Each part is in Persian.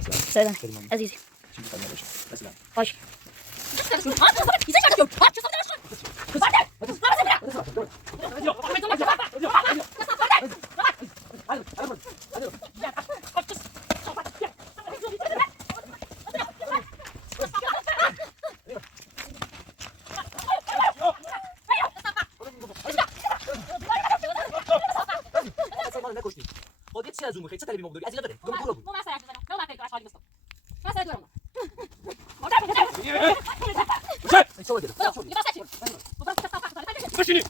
سلام عزیزی باش از اون میخوای چه طلبی ما بودی از اینا داره میگم برو بود ما مسئله بزنم تو من فکر کنم مسئله دارم شو بده بشینی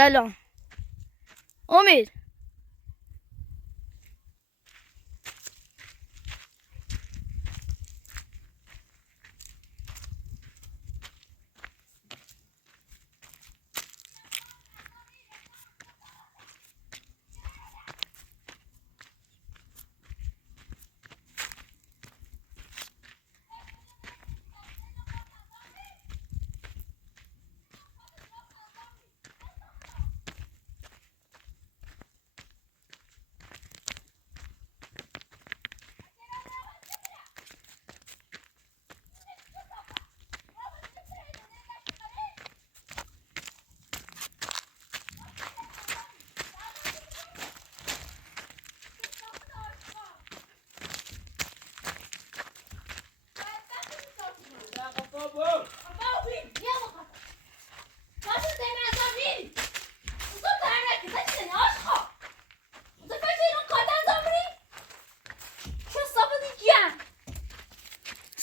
سلام امید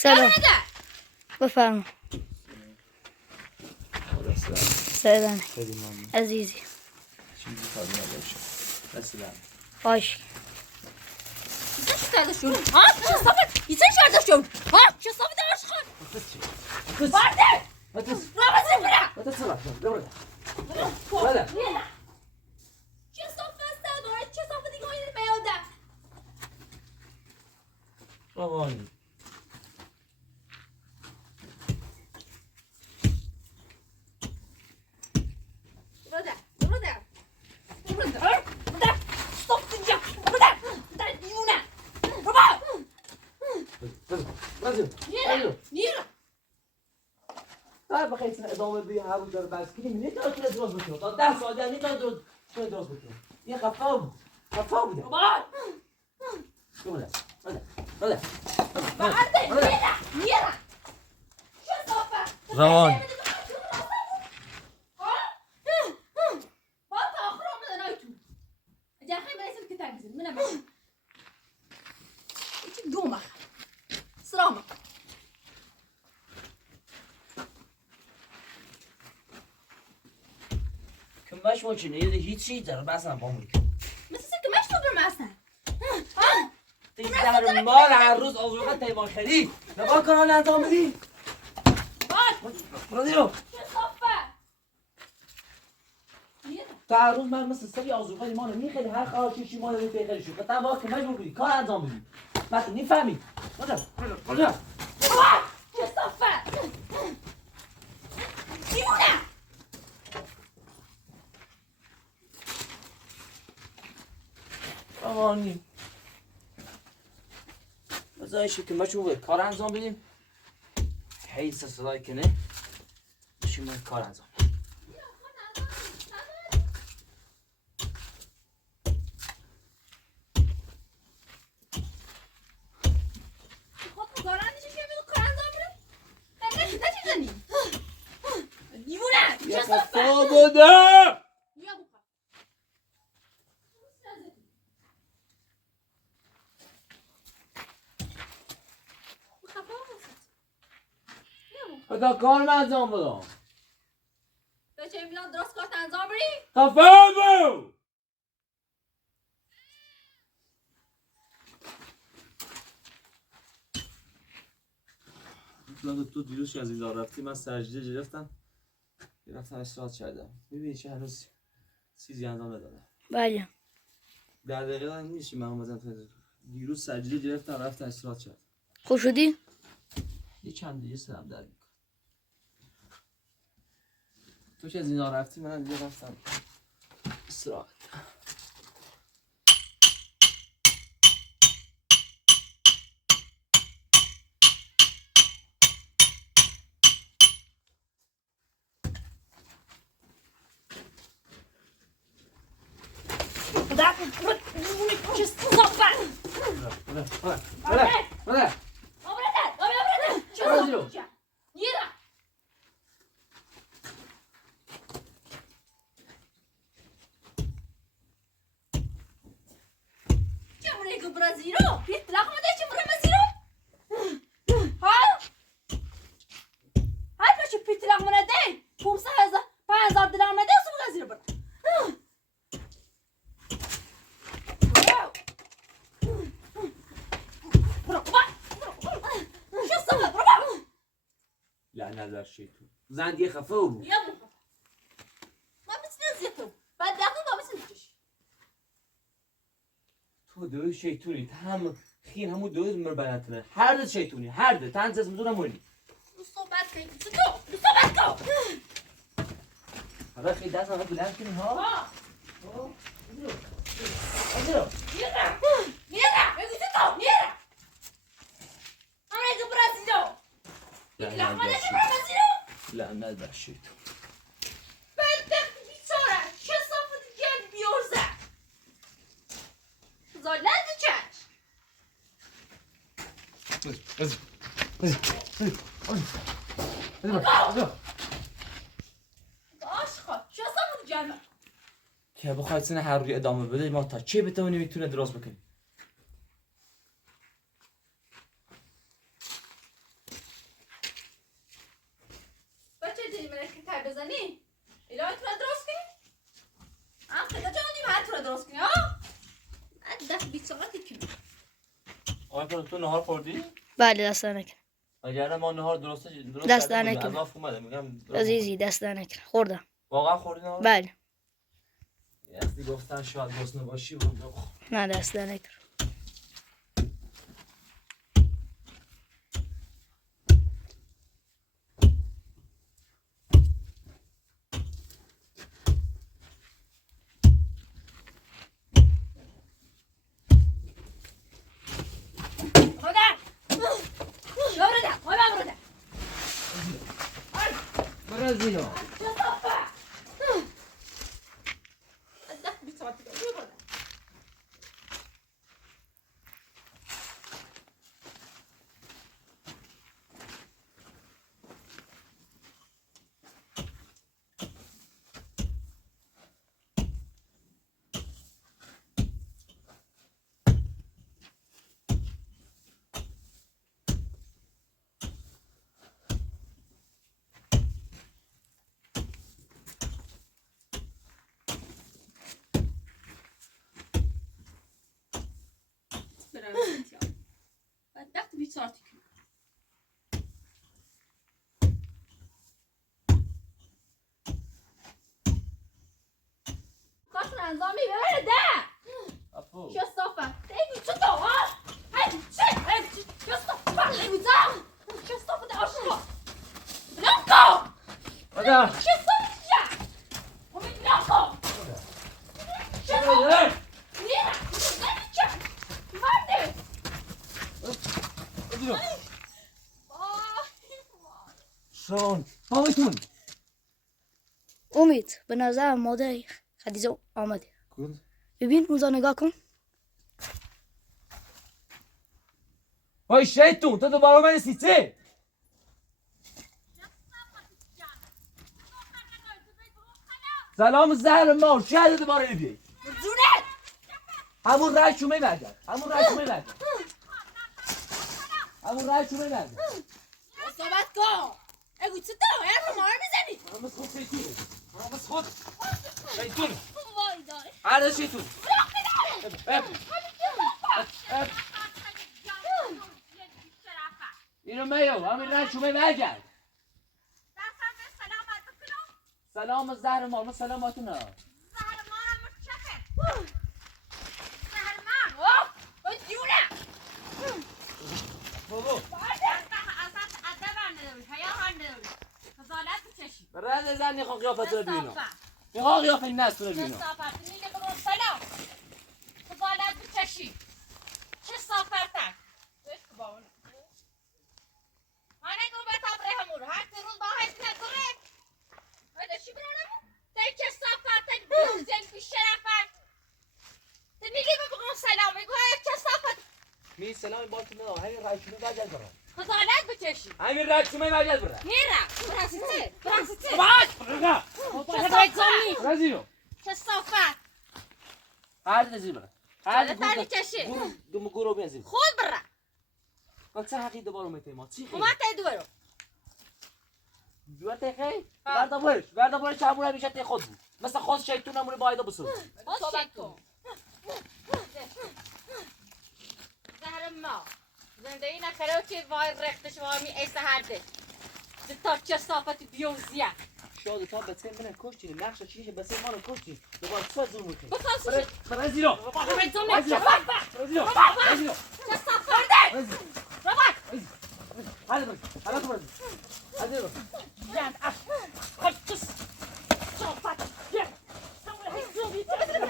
سلام بفرما سلام عزیزی باش روانی بخیر ادامه بدی هر روز داره بس کنیم نمیتونه درست بکنه تا 10 سال دیگه نمیتونه درست بکنه یه خفا بود بابا بله بله روان کمش مچینه یه هیچی داره بس هم بامون دیگه در مال هر روز آوروغت تیمان خرید نبا کنان انجام بدی برو تا هر روز من مثل سری آزوغه ایمانو میخیلی هر خواهر چشی مانو میفیقلی شد تا با که مجبور بودی کار انجام بدی مثل نیفهمی برو روانی بذارشی که مجبور کار انجام بدیم حیث صدای کنه بشیم من کار انجام بدیم یه خفا بوده تا کار من انجام بدم بچه میلان درست کارت انجام بری؟ خفا بو تو دیروز از این رفتی من سجده گرفتم استراحت کردم. میبینی چه هنوز چیزی انجام ندادم. بله. در دقیقه نیست من اومدم دیروز سجده گرفتم رفتم استراحت کردم. خوب شدی؟ یه چند دیگه سرم در میکنم. تو که از اینا رفتی منم دیگه رفتم استراحت. لعنت بر شیطون. زن دیگه خفه بود. ما بتنزيتو بعد داخل ما بتنجش تو دوی شیطونی هم خیر همون دوی مر بلدتنه هر دو شیطونی هر دو تنز از مدونم مولی صحبت کنید تو صحبت کن حالا خیلی دست آقا بلند کنی ها Mira! Eu disse não! Mira! Amigo Brasil! لعنت بر شیطون. بدبخت بیچاره! چه صافت گرد بیارزه! زالت چش! عاشقا چه صافت گرد که بخواید سن هر روی ادامه بده ما تا چه بتونی میتونه درست بکنی. بچه دیدی من که تر بزنی؟ الهی تو را درست کنی؟ خدا جاندیم هر تو را درست کنی ها؟ دست بیچارتی کنی آقای تو نهار خوردی؟ بله دست در نکن. اگر ما نهار درست دست در نکن. از آف اومده میگم عزیزی دست در نکن. خوردم. واقعا خوردی نهار؟ بله. یختی گفتن شاید گسنه باشی و نه دست در نکن. برازیلو بدبخت بیچارتی کنی کارتون انجامی ببره ده اپو چه صافه دیگه چه تو ها چه صافه دیگه چه صافه ده آشقا بلانکو بدا چه صافه چه امید بلانکو چه صافه میره چه مرده برازیلو شون بابایتون امید به نظر مادر خدیجه آمده. کن ببین اونجا نگاه کن. وای شیطون تو دوباره من سیچه سلام زهر ما شاید دوباره بیایی جونت همون رای شومه برگرد همون رای شومه برگرد صحبت کن اگه چه تو هر رو مار میزنی همه خود شیطونه همه خود شیطونه وای دای هر شیطون اینو میو همین رنج شما برگرد دستم به سلامت بکنم سلام زهر ما سلامتونه زهر مارم چکه زهر مار اوه او دیونه بابا اصلا ادب هم نداری حیا هم نداری خجالت بکشی رد زن یخوا قیافت رو ببینم یخوا قیافت نست رو ببینم کثافت میگه بگم سلام خجالت بکشی چه صافتر من اگه به تبره همون هر روز با هیچ نکنه هذا چی برانم تای چه صافتر بیوزن بیشرفت میگه بگم سلام میگه چه صافت می سلام باید نه همین رنج شما برگرد برام خجالت بکشی همین رنج شما برگرد برام میرم براسته باش نه رزیلو چه صافت هر رزیل برام هر خجالت بکشی دم گورو بنزین خود برا وقت حقی دوباره میتیم چی خیلی ما تای دوباره دوباره خیلی بردا برش چمون میشه تی خود بود مثل خاص شیطون همون باید بسوز صحبت کن زهر ما زندگی نخره و چی وای رختش وای می ایسه هرده تا چه صافت بیوزیه شاد تا بسیم بنه کشتی نقشه چیشه بسیم ما رو کشتی دوباره چه زور میکنی بخواستش برزیلو برزیلو چه صافت رابط هذا برز هذا تو برز هذا برز جند اف خشتس صافت جند همون هیچ زوبی بسنا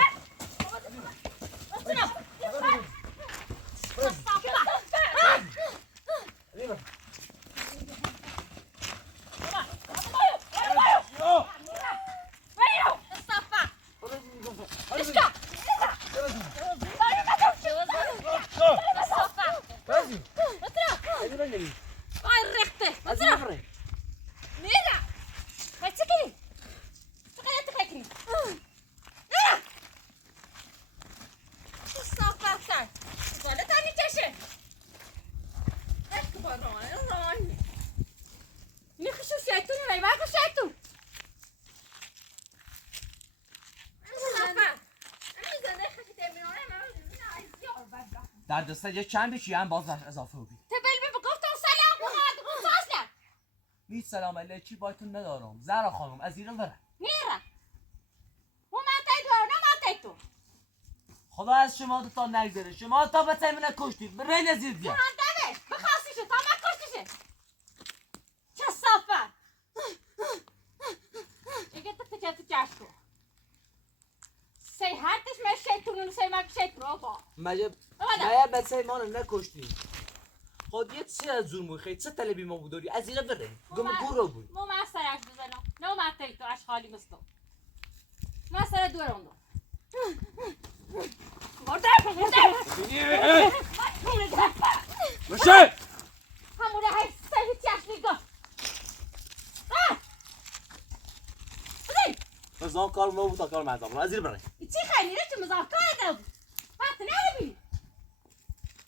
در دسته یه چندشی هم باز اضافه بودی می سلام علیه چی بایتون ندارم زهرا خانم از ایران برم خدا از شما دو تا نگذاره شما تا به تیمونه کشتید به رین زیر بیا مگه به تیمونه نکشتید خود یه چی از زور موی خیلی چه طلبی ما بوداری از ایران بره گم گورو بود مو ما سرک بزنم نه ما تای تو اشغالی مستو ما سر دور اوندو مردم مشه همونه های سهی تیاش نگاه نظام کار ما بود تا کار مردم از ایران بره چی خیلی چه مذاکره نبود وقت نبی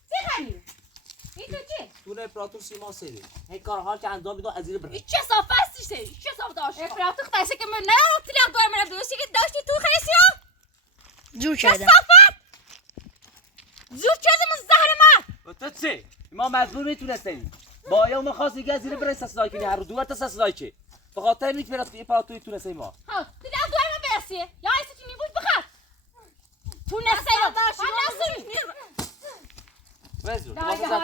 چی خیلی این تو چی؟ تو نه امپراتور سیما سیده هی کارها که انجام میدن از ایران بره چه صافه هستی چه صافه داشت امپراتور خدایشه که من نه تلیام دور من دوستی که داشتی تو خیلی ها جور چه کردم صافه زور کردم از زهر من تو چه ما مجبور میتونستیم با یا ما خواست دیگه از ایران بره سسدای کنی هر رو دوباره تا سسدای چه به خاطر اینکه امپراتوری تونستیم ما ها تلیام دور من برسی یا ایستی چی میبود بخواد تونستیم من نسونی وزرو لا اله الا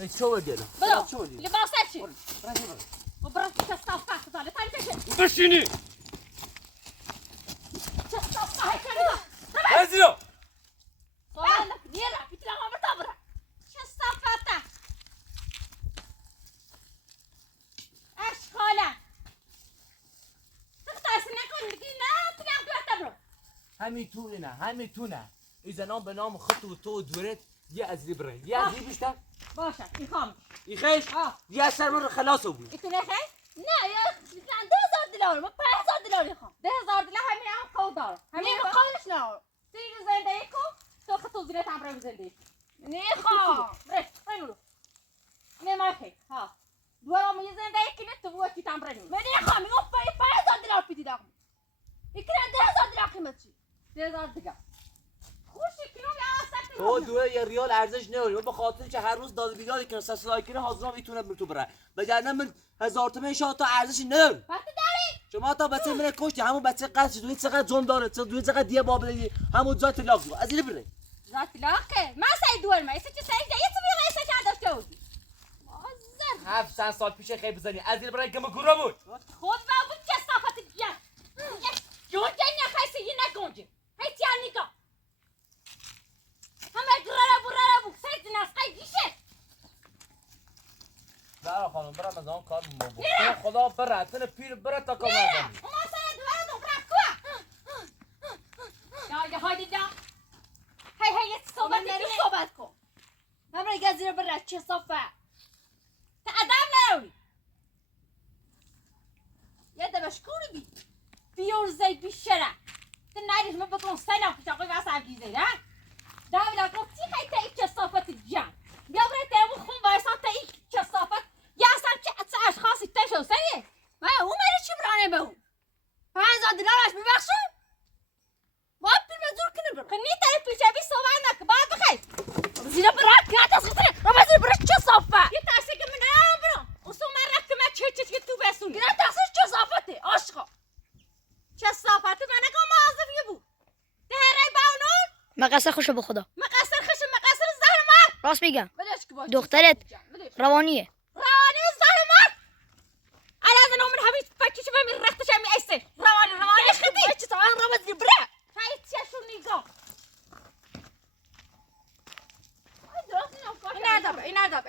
الله شو بدیلا برو لباس چی و برو چه صافه خداله تانی کشه بشینی چه صافه های کنی وزرو سوال نیره بیتلا ما برتا چه صافه تا اشخاله تو ترس نکن میگی نه تلیام دورتا برو همیتونه ایزنان به نام خط و تو دورت یه از بره یه از بیشتر باشه این خام ای خیش یه از سر من خلاص بود ایتونه خیلی؟ نه یا $10,000 من $5,000 خواهم $10,000 همین هم خود دارم همین خودش نه دیگه زندگی کن تو خطو زیره تمرین زندگی نخوام برو نه خیلی ها دوام یه زندگی کنه تو بود کی تمرین من نخوام میگم $5,000 پیدی دارم یکی $10,000 قیمت چی $10,000 خوشی کنم یا سخت تو دو یه ریال ارزش نداری به خاطر که هر روز داد بیداری کنه سسلای کنه حاضرام میتونه بر تو بره وگرنه من 1000 تومن شاه تا ارزشی نداره وقتی داری شما تا بچه من کشتی همون بچه قصد دوی چقدر جون داره دوی چقدر دیه بابلی همون جات لاغ دو از این بره ذات لاخه ما سعی دور ما ایسه چه سعی دیگه تو بیرون ایسه چه داشته بودی 700 سال پیش خیلی بزنی از این برای گم گورا بود خود با بود که صافت گیا گونجه نخیسی یه نگونجه هیچ یا نگاه همه گرارا بود سعی نسخه گیشه زهرا خانم برم از آن کار مبود خدا بره تن پیر بره تا کار نزنی ما سر دواره دو برا کوا یا هایدی دا هی یه صحبت کن همه گه زیر بره چه صافه تا ادم نروی یه دبشکونی بی بیور زی بی شرع تا نریش ما بکن سلام کش آقای واسه عبدی زید ها داولا گفتی خیلی تا این کسافت جان بیا برای تیمون خون بایستان تا این کسافت یا اصلا چه اشخاصی تشو سریه اون میره چی برانه به اون 5000 دلارش ببخشم باید پیر مزور کنه برو خنی تاری پیشه بی صحبت نکن باید بخیر زیرا برات که تا سوتره رو زیر برش چه صافه یه تاسی که من نرم برم اصلا من رفت من چه که تو بسونی یه تاسی چه صافته عاشقا چه صافته من نگم موظفیه بود ده رای باونون مقصر خوشه به خدا مقصر خشه مقصر زهر مار راست میگم ولش که باش دخترت روانیه روانی زهر مار على اذن من حبيت فكيش بمن رختش امي ايسه رواني خدي بچ تو ان رمز دي برا هاي تشو نيگا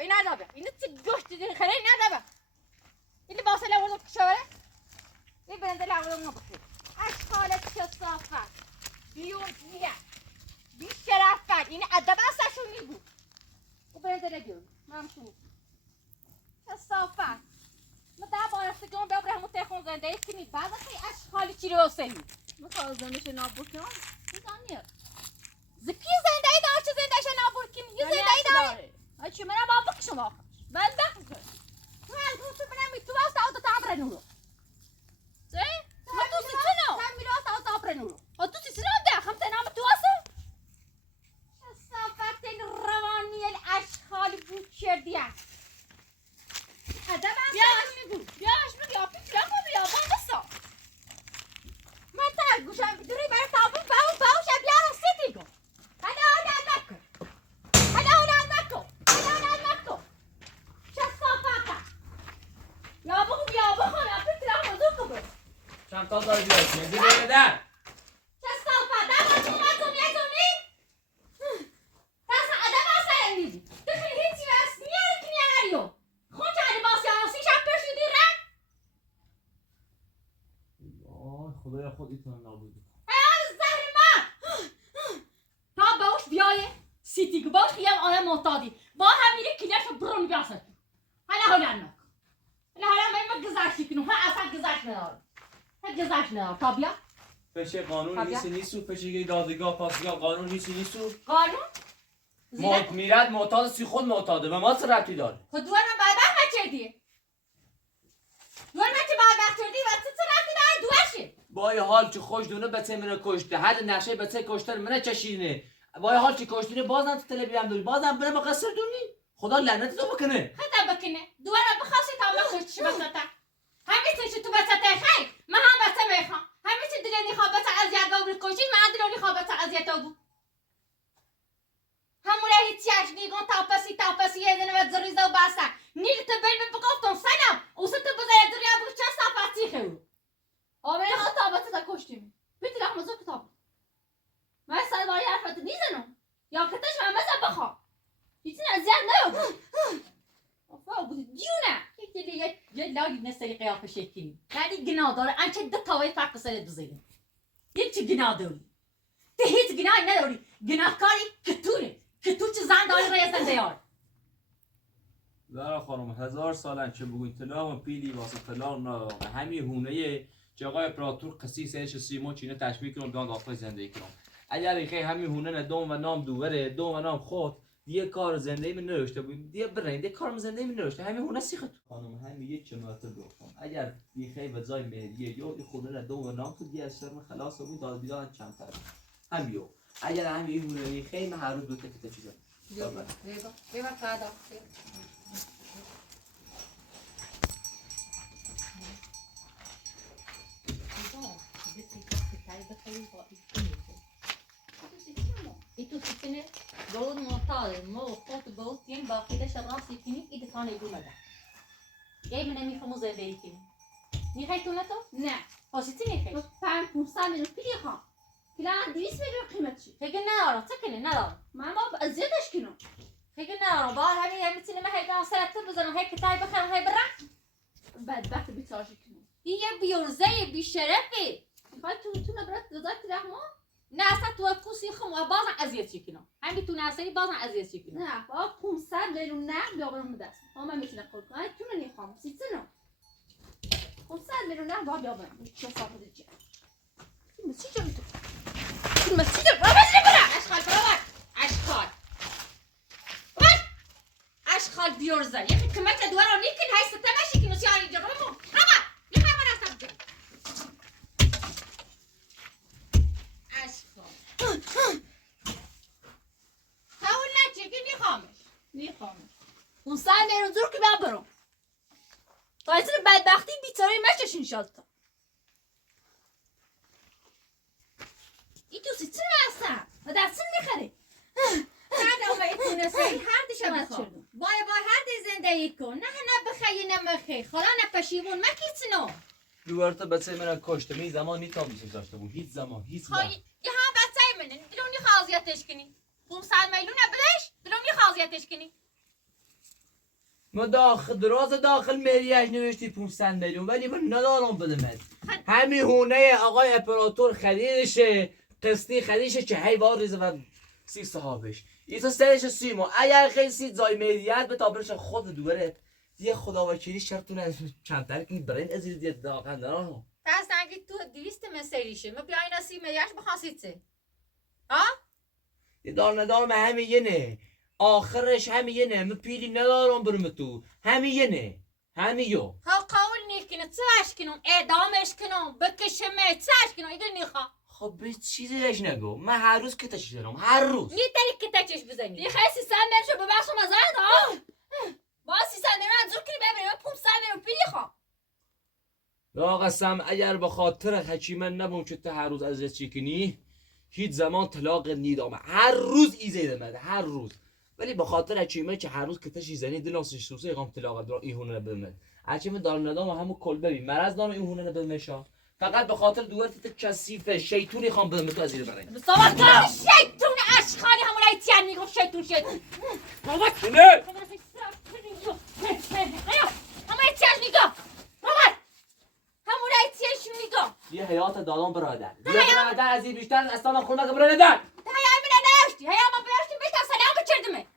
این ندابه این چه گوشت دی خره این ندابه این باشه لولو کشوره این برنده لولو نبخه اشکالت چه صافه بیوزیه بی شرفت این ادب اصلشون نیگو او برنده نگیرم ممشون چه صافه ما در بارستگان ببره همون تخون زنده ای کنی بعد خیلی اشکالی چی رو سهی مثلا زنش نابور کنم میزانیه زکی زنده ای دار چه زنده شه نابور کنی یه زنده ای داره هیچی منم با بکشم آخرش بعد بکشم تو از روز بنمی تو از تا تا نورو زی؟ ما تو سی چنو؟ هم میرو از تا نورو ها تو سی چنو ده هم تنام تو آسه صافت این روانی اشکالی بود کردیه ادب اصلا میگو بیاش بیا پیچلا کو بیا باندسا من تا گوشم دوری برای تابو باو شب یارو سیتی گو هدا نکو چه صافتا یا بخون یا پیچلا موضوع کو چند تا داری بیاید مندی بده چه صافتا ما تو میتونی تاسا ادب اصلا میگی تو خیلی هیچی واس نیاریو خود علی باسیانسی شب پرشیدی رن خدایا خود ایتون نابود از زهر ما تا باش بیایه سیتی باش خیام آدم معتادی با هم میره کلیش برون بیاسد حالا نکن حالا من گذشتی کنم ها اصلا گذشت ندار تا بیا پشه قانون نیستو پشه دادگاه پاسگاه قانون نیستو قانون میرد معتاد سی خود معتاده به ما چه ربطی داره خود دوار من بدبخت نکردی دوار من که بدبخت کردی و چه ربطی داره دوشه با این حال که خوش دونه بچه منو کشته حد نشه بچه کشتن منه چشینه با این حال که کشتونه بازم تو تلویزیون داری بازم بره مقصر دونی خدا لعنت تو بکنه خدا بکنه دوار بخواستی تا بخوشتش بساته همیشه تو بساته خیر من هم بسه میخوام همیشه دلنی خواب بسه اذیت باوری کشی من دلنی خواب بسه اذیت باوری همونه هیچیش نیگون تاپسی یه دنه و زریزه و بسه نیل تو بیل بگفتم سنم اوسه تو بزرگ دریا بود چه صافتی خیلی آمین ها تابت تا کشتیم بیتی رحم زو کتاب من سال باری حرفت نیزنم یا کتش من مثلا بخوام هیچی نزیاد نیاد افا بودی دیونه یه لاغی نسلی قیافه شکلی یعنی گناه داره انچه دو تاوی فرق سرت بزیده یه چی گناه داری تو هیچ گناهی نداری گناهکاری که تو چه زن داری رای زنده یار زهرا خانم 1000 سالن که بگوی طلاق و پیلی واسه طلاق نه همین هونه جاقای پراتور قسیس ایش سیمون چینه تشبیه کنم دان داخل زندگی کنم اگر ایخی همین هونه نه دوم و نام دوره دوم و نام خود دیگه کار زندگی من نرشته بود دیگه برین دیگه کارم زندگی من نرشته همین هونه سیخت خانم همین یه چماته بخون اگر ایخی و زای مهریه یا خونه نه دوم و نام تو دیگه از شرم خلاص بود داد بیدان چند تا همیو اگر همین هونه خیلی من هر روز دو تا چیزا بیا فردا itu sitine doğru montaj mo foto bu tien bakide şarras yekini idi tane gülmeden. Gel mi nemifamu zende yekini. میخوای تو نتو؟ نه پاسیتی میخوای؟ تو 500 میلیون پیلی خوام کلان 200 میلیون قیمت چی؟ فکر ندارم چکنه ندارم من با ازیدش کنم فکر ندارم با همین میتونی من هیچ سرت بزنم هیچ کتای بخرم هیچ برم بدبخت بیچارشی کنم این یه بیورزه بی شرفی میخوای تو نبرد دادت رحمه؟ نه اصلا تو پوسی خم و بازم اذیت کنم همین تو نسایی بازم اذیت کنم نه با 500 میلیون نه بیاورم دست من میتونم خود کنم تو نمیخوام سیتنو 500 میلیون نه با بیاورم چه صاحب دیگه مسیج رو تو مسیج رو برا اشغال برا اشغال اشغال بیورزه یکی کمک دوارا نیکن های ستمشی که نسیانی جرمو اما میخوای من اصلا بگم اشغال حاول نچه که نیخامش 500 میلیون زور که برم تا ایسر بدبختی بیچاره مششین شد تا این تو سیچه هستم و دستون میخره هر اومه ایتونه سی هر دیشه بخوام بای هر دی زندگی کن نه بخیی نمخی خالا نپشیمون مکیتنو دوارتا بچه من کشته می زمان نیتا میشه داشته بود هیچ زمان خواهی یه هم بچه منه دلونی خواهزیتش کنی 500 میلیون نبدهش دلونی خواهزیتش کنی ما داخل مریج نوشتی 500 میلیون ولی من ندارم بدمت همین هونه آقای اپراتور خریدشه قسطی خریدشه که هی وارزه و سی صاحبش ایتا سرش سیمو اگر خیلی سی زای مریت به تابرش خود دوره یه خدا وکیلی شرطونه کمتر کنی برای ازیر دیگه داغن دارم دست نگی تو 200 مسیریشه ما بیاین از 30 میلیارد بخواستید سه ها؟ یه دار ندارم همین یه نه آخرش همین یه نه من پیلی ندارم برم تو همین یه نه همین یو ها قول نیکنه چهش کنم اعدامش کنم بکشمه چهش کنم ایده نیخوا خب به چیزی رش نگو من هر روز کتش دارم هر روز نیتری کتچش بزنی یه خیلی 300 میلیون ببخشم از ها با 300 میلیون از زور کنی ببری من 500 میلیون پیلی خوام یا قسم اگر به خاطر حکیمن نبون که تو هر روز از چی کنی هیچ زمان طلاق نیدامه هر روز ایزه دمده هر روز ولی به خاطر حکیمه که هر روز کتش زنی دلاسش سوسه قام طلاق درا ایهونه نبدمد حکیمه دار ندام و همون کل ببین مرض دارم ایهونه نبدمشا فقط به خاطر دوارت کثیف شیطونی خوام بدم تو از این برای صحبت کن شیطون اشخالی همون ایتیان میگم شیطون بابا نه همون ایتیان میگم بابا همون ایتیانش میگم یه حیات دادم برادر یه برادر از این بیشتر اصلا خون مگه برادر هیا من نداشتی هیا ما بیاشتی بیشتر سلام بچردمه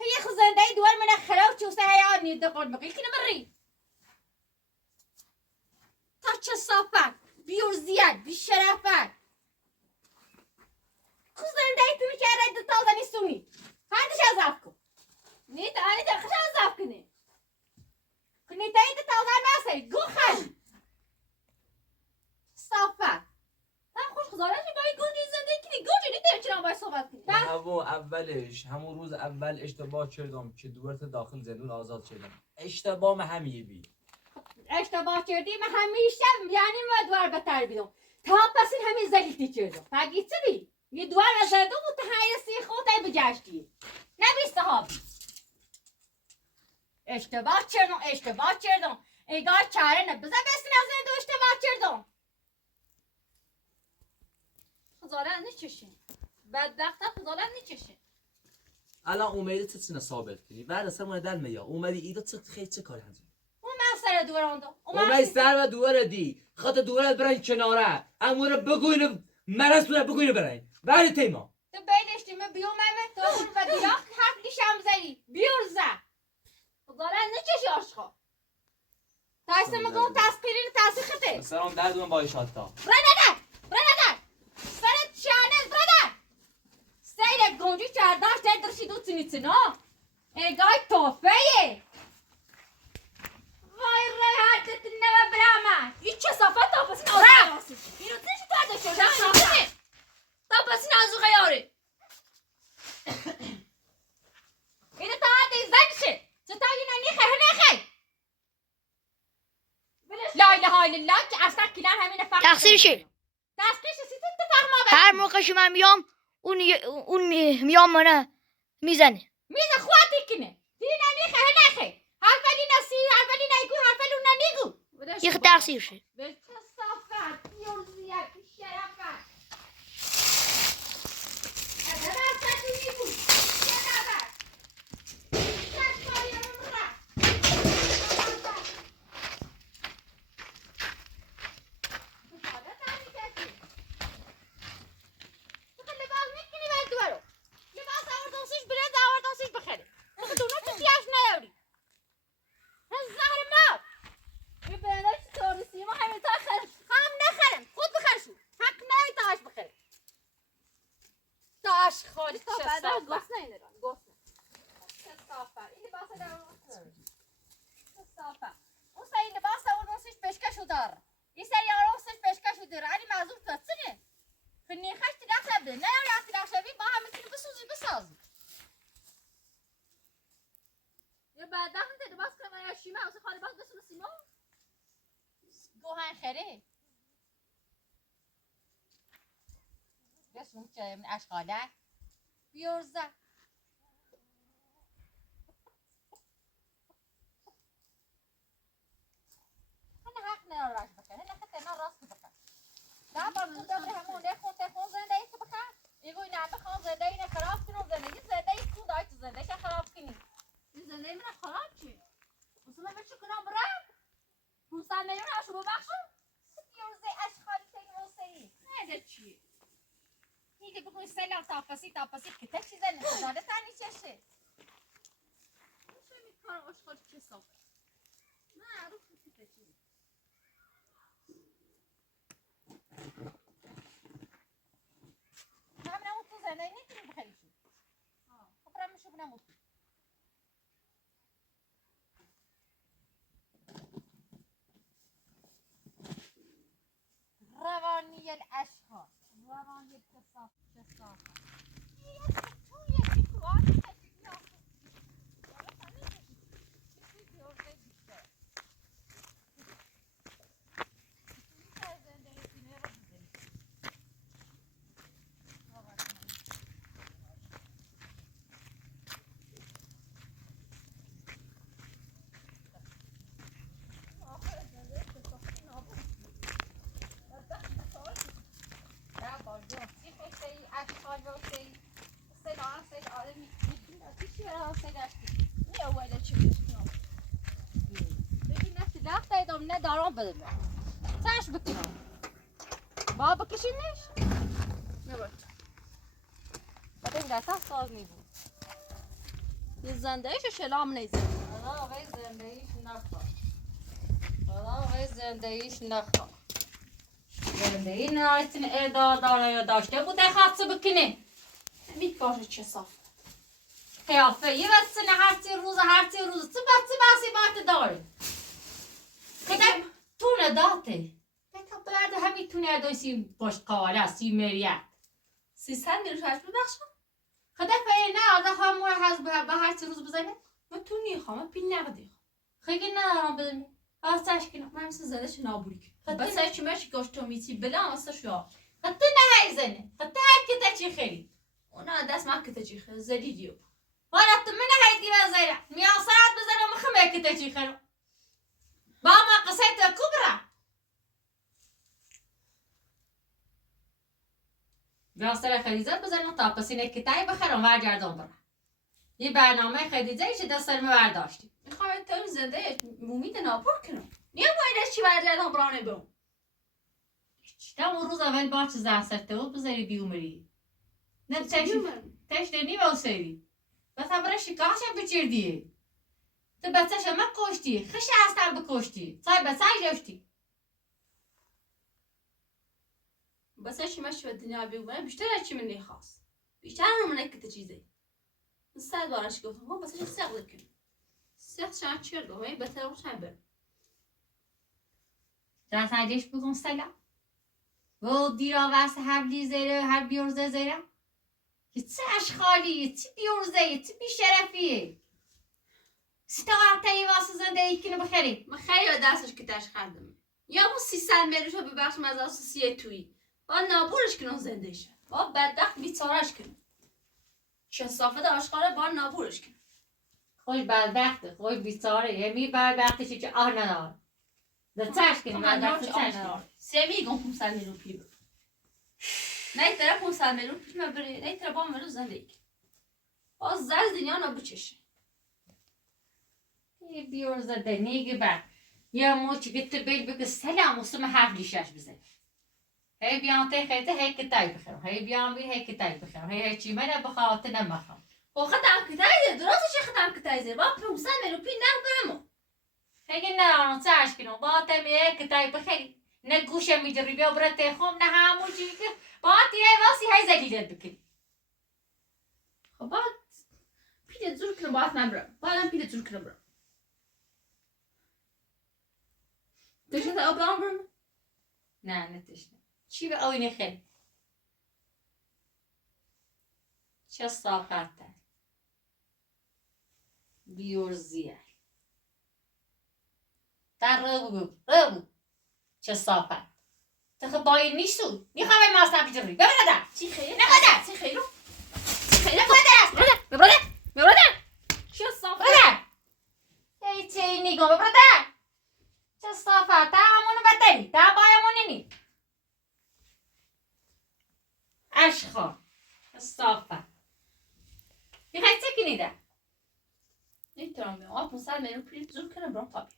هی خزنده دوار من خلاو چوسه هیا نید قول مقیل کنه بری تا چه صافت بیورزیت بیشرفت خزنده تو میشه رد تازنی سونی هردش ازاف کن نیت آنی تخش ازاف کنی کنی تا ایت تازن بسه گو خل صافت خوش خزارش باید گنجی زندگی کنی گنجی نیت چرا باید صحبت کنی همون روز اول اشتباه کردم که دوارت داخل زندون آزاد شدم اشتباه همیه بی اشتباه کردی من همیشه یعنی ما دوار بتر بیدم تا پس این همین زلیتی کردم فقیت بی یه دوار از زدم و تا حیرسی خودت بجشتی نبی صحابی اشتباه کردم ایگاه چاره نبزه بسین از زندو اشتباه کردم خزالت نیچشه بدبخته خزالت نیچشه الان اومدی تتسینه ثابت کنی بعد اصلا ما در میا اومدی ایدا خیلی چه کاری هنجی من سر دوار آندا اومدی سر و دوار دی خاط دوار برین کناره امور بگوین مرسونه بگوین برین بعد تیما تو بیلشتی من بیومم تو و دیاق حرف لیشم زدی بیورزه خزالت نیچشی آشقا تایسته مگم تسقیرین تاسیخته سرام دردون با ایشاتا برادر سرت شانه برادر سیر گنجی چرداش درشی دو تینیتنا ایگای توفهیه وای ره هردت نوه برامه این چه صفت تاپسی نازده اینو تیشی تو هرده شده لله که اصلا کلان همین فقط تقصیرشه. تقصیرش سیت اتفاق ما هر موقع که من میام اون میام منه میزنه. میزه خواهد کنه دینا نیخه نخه حرفلی نسی حرفلی نیگو حرفلی اون نیگو یه تقصیرشه. به چه صافت پیرزیت شرفت ادب اصلا تو نیگو چه نبر چه کاری رو را لباس میکنی باید دوارو لباس آوردانسیش برد آوردانسیش بخره دونو تیاش نیاری زهر مار به بینش توریستی ما همین تا هم نخرم خود بخرشو حق نهی تاش بخره تاش خالی چه صافت گوست نه ایران گوست چه صافت این لباس در چه صافت اون سری لباس آوردانسیش پشکشو دار این سری آوردانسیش پشکشو دار علی معذور تاتسنه فنی خشتی دست بده نه راستی داشتی با هم میتونی بسازی یا بعد داخل لباس کنم یا شیما واسه خاله باز بسونه سیما گوهن خره بسون چه من اشغاله بیورزه هنه حق نه راش بکن هنه خطه نه راست بکن نه با تو داره همون نخون تخون زنده ای که بکن ایگوی نه بخون زنده ای نه خراب کنم زندگی زنده ای تو دای تو زنده ای خراب کنی این زنده ای من خراب چی؟ اصلا من چه کنم برم؟ 500 میلیون هاشو ببخشم؟ بیورزه اشغالی تایی موسیقی نه چی؟ نیده بگوی سلام تاپسی که تا چیزه نمیداده تانی چشه میشه میکنم اشغالی چه صافه نه رو خیلی تا چیزی همین همون تو زنده ای نیتونی بخریشو خب برم میشه بونم تو روانی الاشخاص روانی التصاف تصاف یکی تو آنی تشکیل آخر حالا خانه کسی بیارده بیشتر میشه زنده سینه رو بزنی آخر زنده تصافی نابود اشغال واسه سلام سید آره میتونی چی واسه داشتی نه اوله چی میکنم ببین نفس لخت ایدم نه دارم بدم تاش بکنم با بکشیمش نبود بعدم دست ساز میبود یه زندهیش شلام نیزد حالا وای زندهیش نخواه زندهیش نخواه زنده این نایتین اعداد داره یا داشته بوده خاصه بکنه میت باشه چه صافت قیافه یه بسنه هر سی روز چه بسی بات داره کدک تونه داته بتا بعد همین تونه دایسی باش قاله سی مریت 300 میلیون هاش ببخشم کدک به نه آده همون هست به هر سی روز بزنه من تو نیخوام من پیل نقدی خیلی ندارم بدونی آستش کنم من مثل زدش نابوری کنم بس هرچی ماشی گاشتو میتی بلا آستش یا خطه نه هی زنه خطه هی کتا چی خیلی اونا دست ما کتا چی خیلی زدی دیو وارد تو منه هی دیو زیره میان ساعت بزنم مخمه کتا چی خیلی با ما قصه تا کبرا میان سر خریزت بزنم تا پسینه کتایی بخرم ورگردم برم یه برنامه خدیجه ایش دسترمه برداشتی میخوام تو زنده امید ناپور کنم نیا باید چی برگردم برانه برم تا اون روز اول با چه زحسته بود بذاری بیومری نه تشتنی با سری بس برای شکاشم بچردیه تو بچهش ما کشتی خش هستن بکشتی سای بسای جفتی بسش مش به دنیا بیومه بیشتر از چی من نخواست بیشتر رو منکت چیزی صد بارش گفتم ما بسش سقل کنم سخت شاید چیر گفتم این بهتر روش هم برم در سایدش بگم سلام و دیرا واسه حبلی زیره هر بیورزه زیره که چه اشخالی چه بیورزه چه بیشرفیه ستا قرطه واسه زنده ای کنه بخری من خیلی دستش که تش خردم یا اون 300 میلیون رو ببخشم از اساسی تویی با نابورش کنون زنده شه با بدبخت بیچارهش کنون چه صافت آشقاره با نابورش کنون خوش بدبخته خوش بیچاره همی بدبخته چه آه نه دلچش کنی بدبخت چش کنی سمی گم 500 میلیون پی بود نه طرف 500 میلیون پی من بری نه طرف با من زندگی باز زر دنیا نبوچشه بیار زده نیگه بر یا موچی گت بیل بگه سلام وسم حفلی شش بزن هی بیان ته خیته هی کتای بخرم هی بیان بی هی کتای بخرم هی چی منه بخاطر نمخم خدام کتایزه درست چه خدام کتایزه با 500 میلیون پی نه برمو هی نه چاش کنم با تمی کتای بخری نه گوشه میجری بیا برات خوم نه همون چی که با تی واسی هی زلیل بکنی خب بعد پیت زور کنم باید نبرم بعدم پیت زور کنم برم تشنه تا آبان برم نه نتشنه چی به آینه خیلی چه صافت بیور زیر در رو چه صافت تخه بایی نیستو میخوام ماستم بیجوری ببرده چی خیلی نقدر چی خیلی ببرده چه صافت ای چه نیگو ببرده چه صافت تا همونو بدهی تا بایمونی نی عشقا صافت میخوای چه کنیده نمیتونم بیام 500 میلیون پی زور کنم برم تا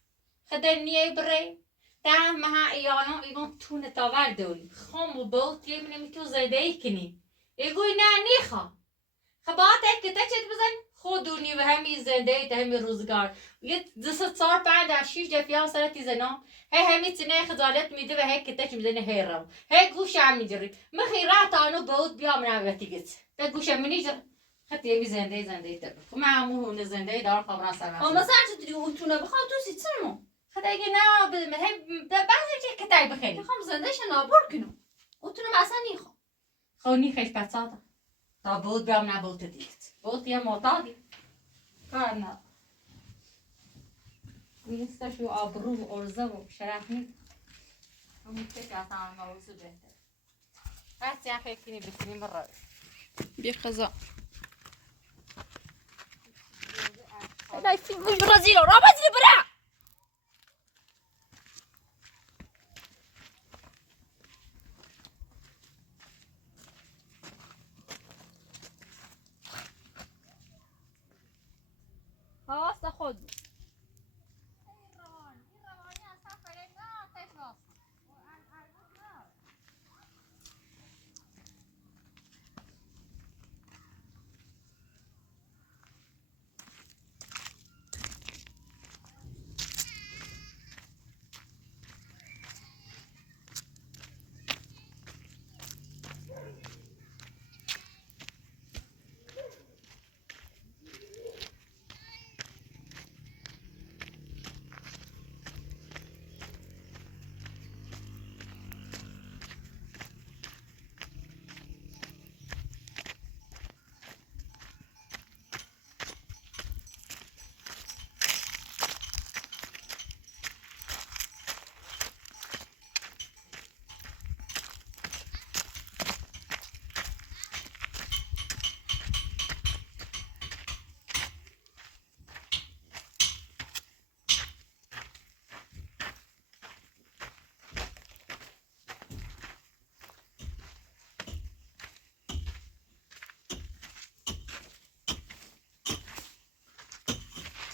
خدا نیای بره ده مها ایالان ایگون تونه تاور دولی خام و بوت یه منمی تو زده ای کنی ایگوی نه نیخوام خبات که تا چت بزن خودونی و همی زنده ای همی روزگار یه دست چار پنج شیش دفعه سرتی زنم همی تنه خجالت میده و هی که تا میزنه هی رو هی گوش هم میجری مخیرات آنو بوت بیام نویتی گت به گوش منی جر خطی همی زنده ای تر معمول زنده ای دار خبران سر اما سر چه دیگه اونتونه بخوام تو سی چرمو خدا اگه نه بدم هم بعضی چه کتای بخری میخوام زندهش نابور کنم اونتونه اصلا نیخوام خونی خیش بچادا تا بود بیام نبود دیگت بود یه معتادی کار نه نیستش و آبرو و ارزه و شرف نیست همون که اصلا نوزو بهتر هست یه خیلی بکنیم برای بیا خزا لا فیلم برازیل را بازی برا خواست خود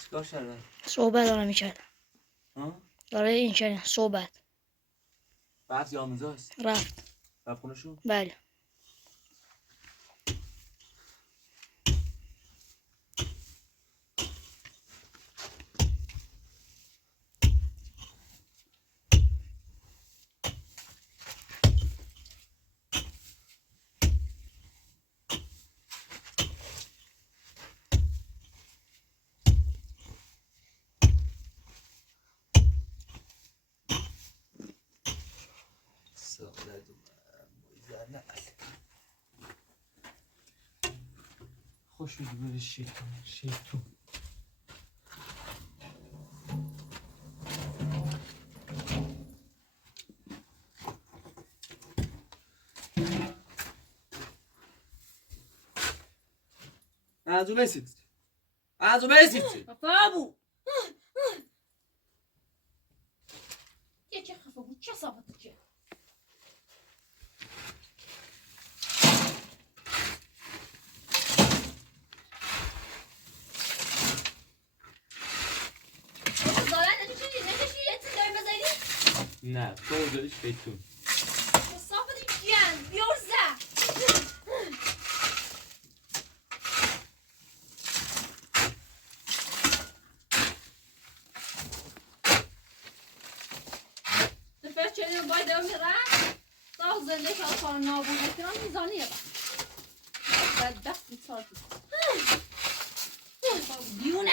چیکار شده؟ صحبت داره میکرد ها؟ داره این چنین صحبت بعد یاموزاست رفت رفت خونشون؟ بله خوش بگی بره شیطون Also meistens. Also meistens. فابو یه چه خفه بود چه صابت چه زارن نمیشونی یه چیز داری بزنی نه تو داریش بیتون. صابت چیان بیارزه چنین باید میرن تا زنده که آسان نابونه کنم میزانیه با دست میتار بیونه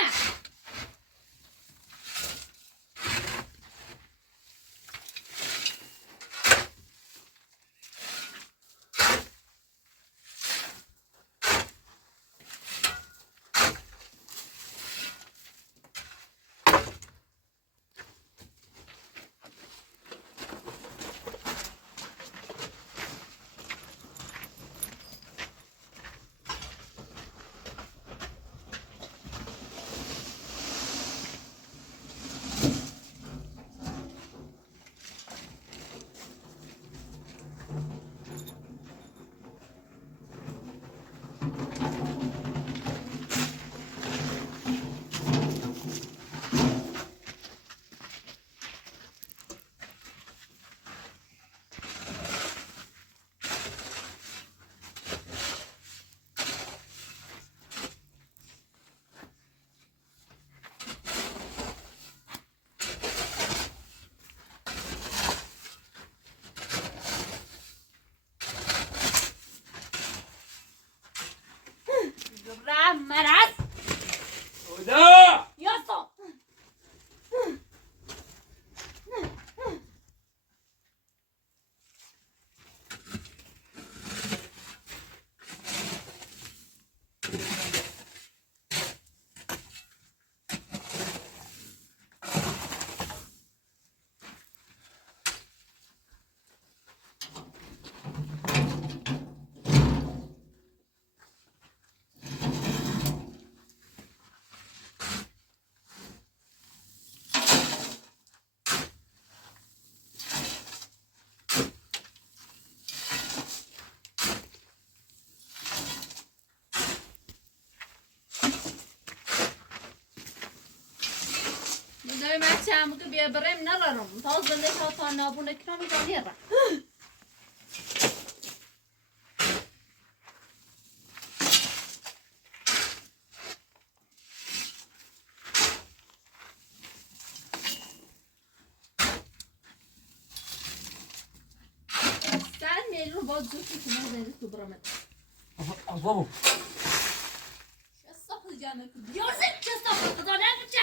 مرض خدا یاسو من چند که بیا بریم نرارم تا زنده تا نابونه کنم میزانیه را سر میلو باید زوشی که من زنده تو برامد بابا چه صاحب جانه که بیارزه چه صاحب خدا نمیچه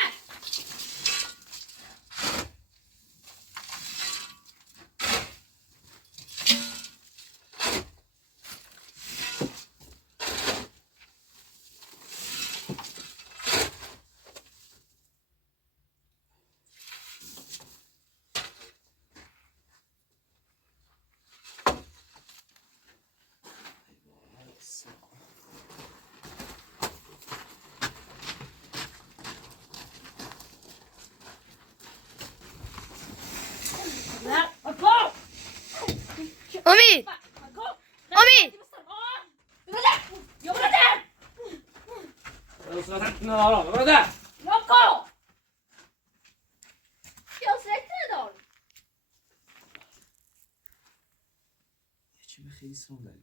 امید امید صورتت ندارم برادر یه چی خیلی سون داری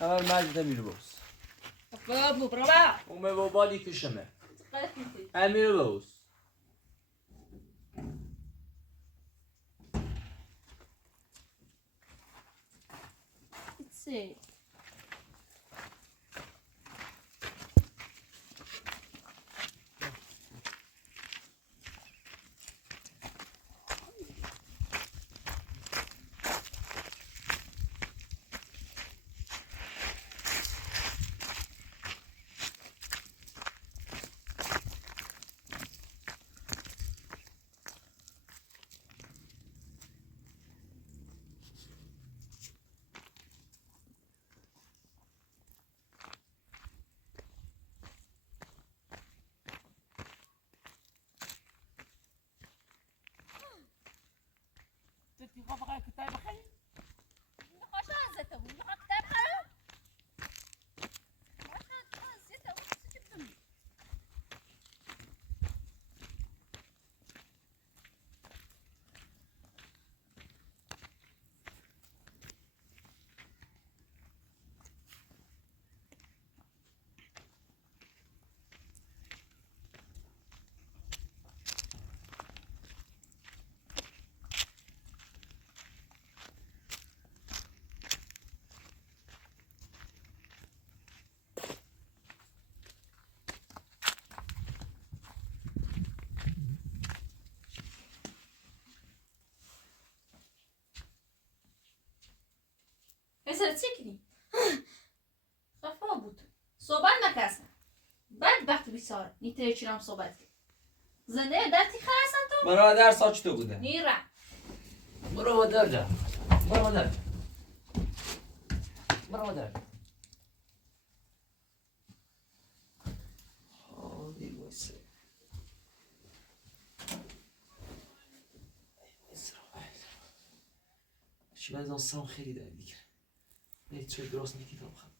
اول مجد نمیره باز بابو برابا اومه بالی کشمه امیر باز It's چه کنی؟ خفا بود صحبت نکسن بدبخت بیچاره نیتره چیرم صحبت کرد زنده درتی خرسن تو؟ برادر ساچ تو بوده نیره برادر جا برادر برادر آدی وایسه شو از آسان خیلی داره دیگه نه چه درست نیکی تو بخوام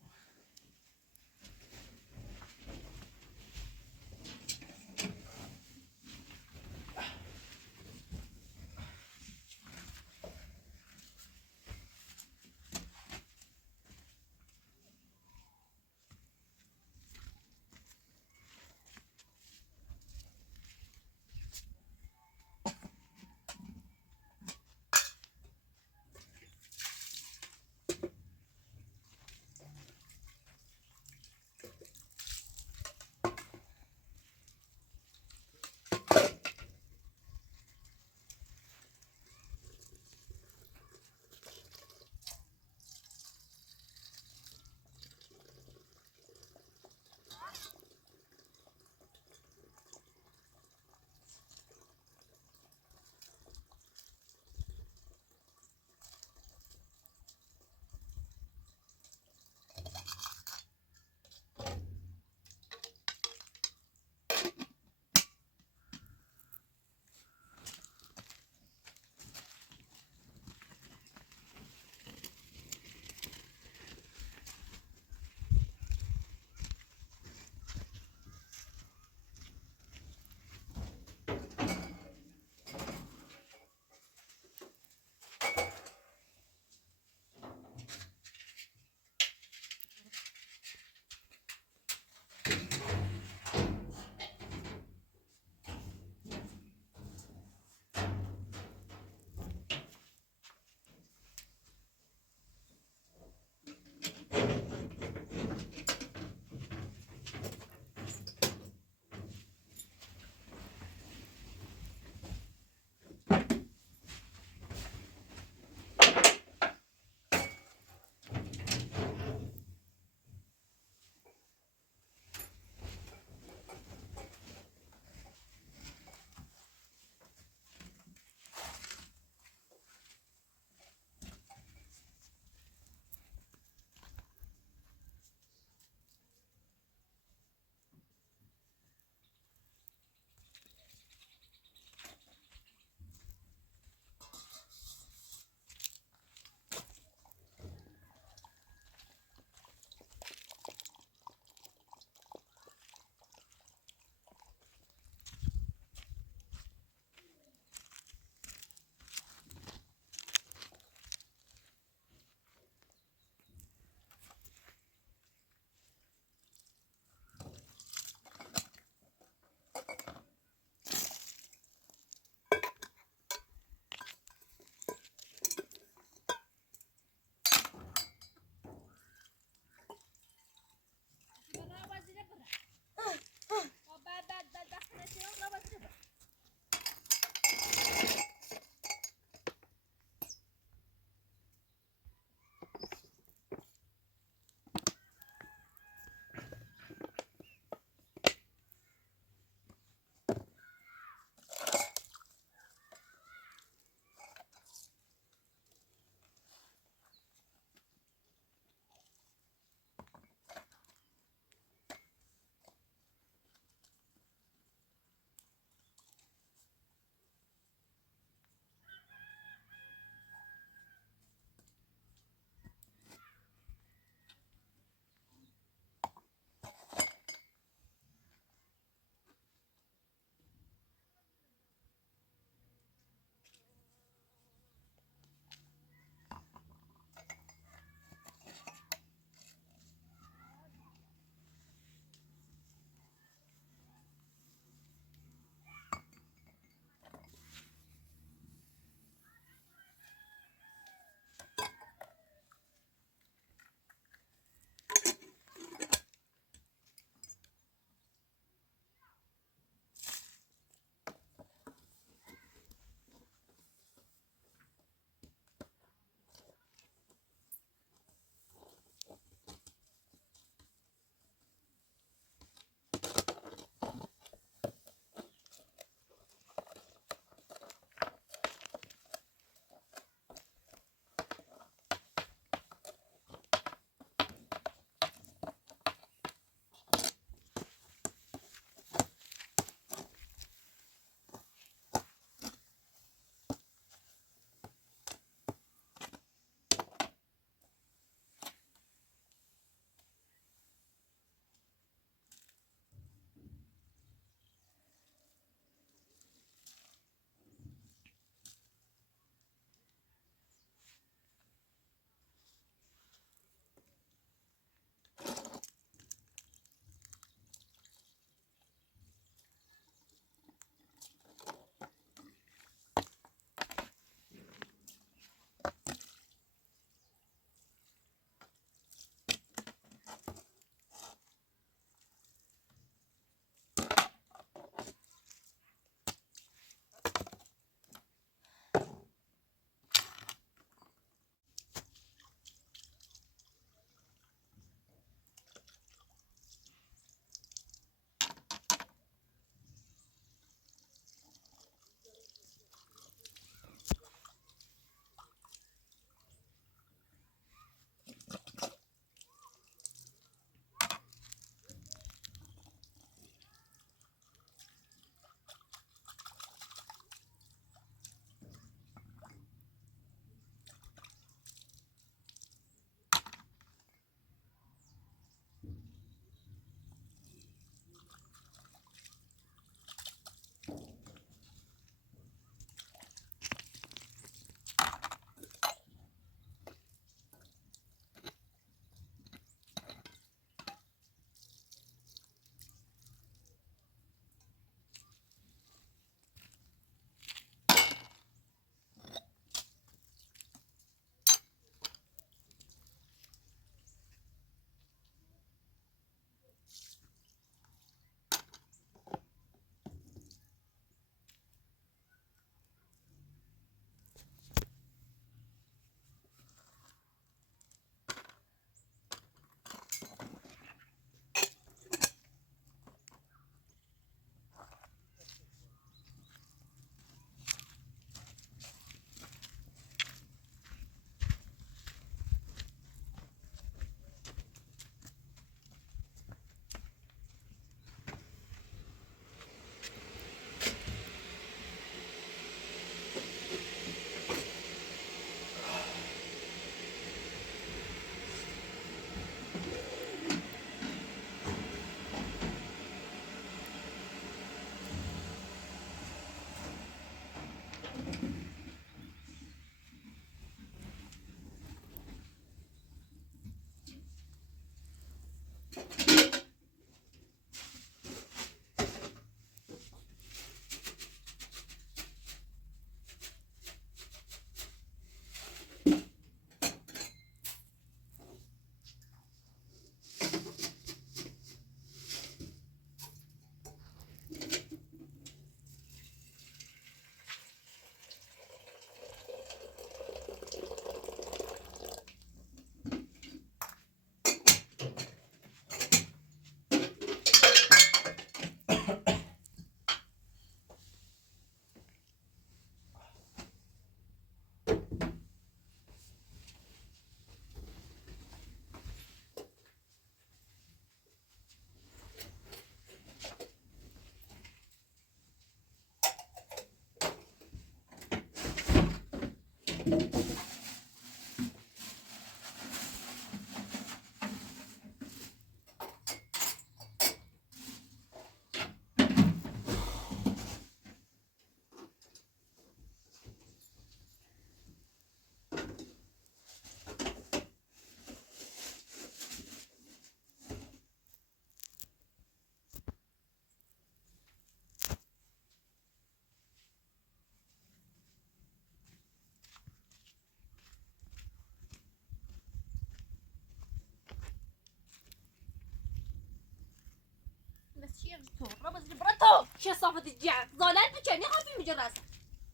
چیه تو را بزنی برا تو چه صافت جان زالت بچه نخوافی میجا راست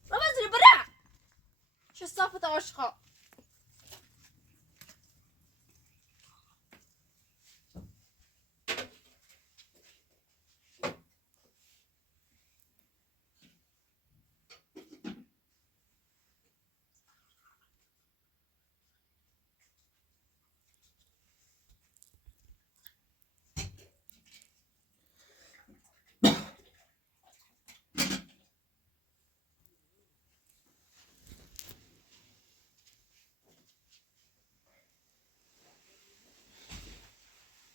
را بزنی برا چه صافت عاشقا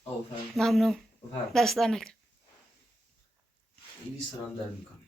آفرین ممنون آفرین دست در نکن خیلی سرم در میکنه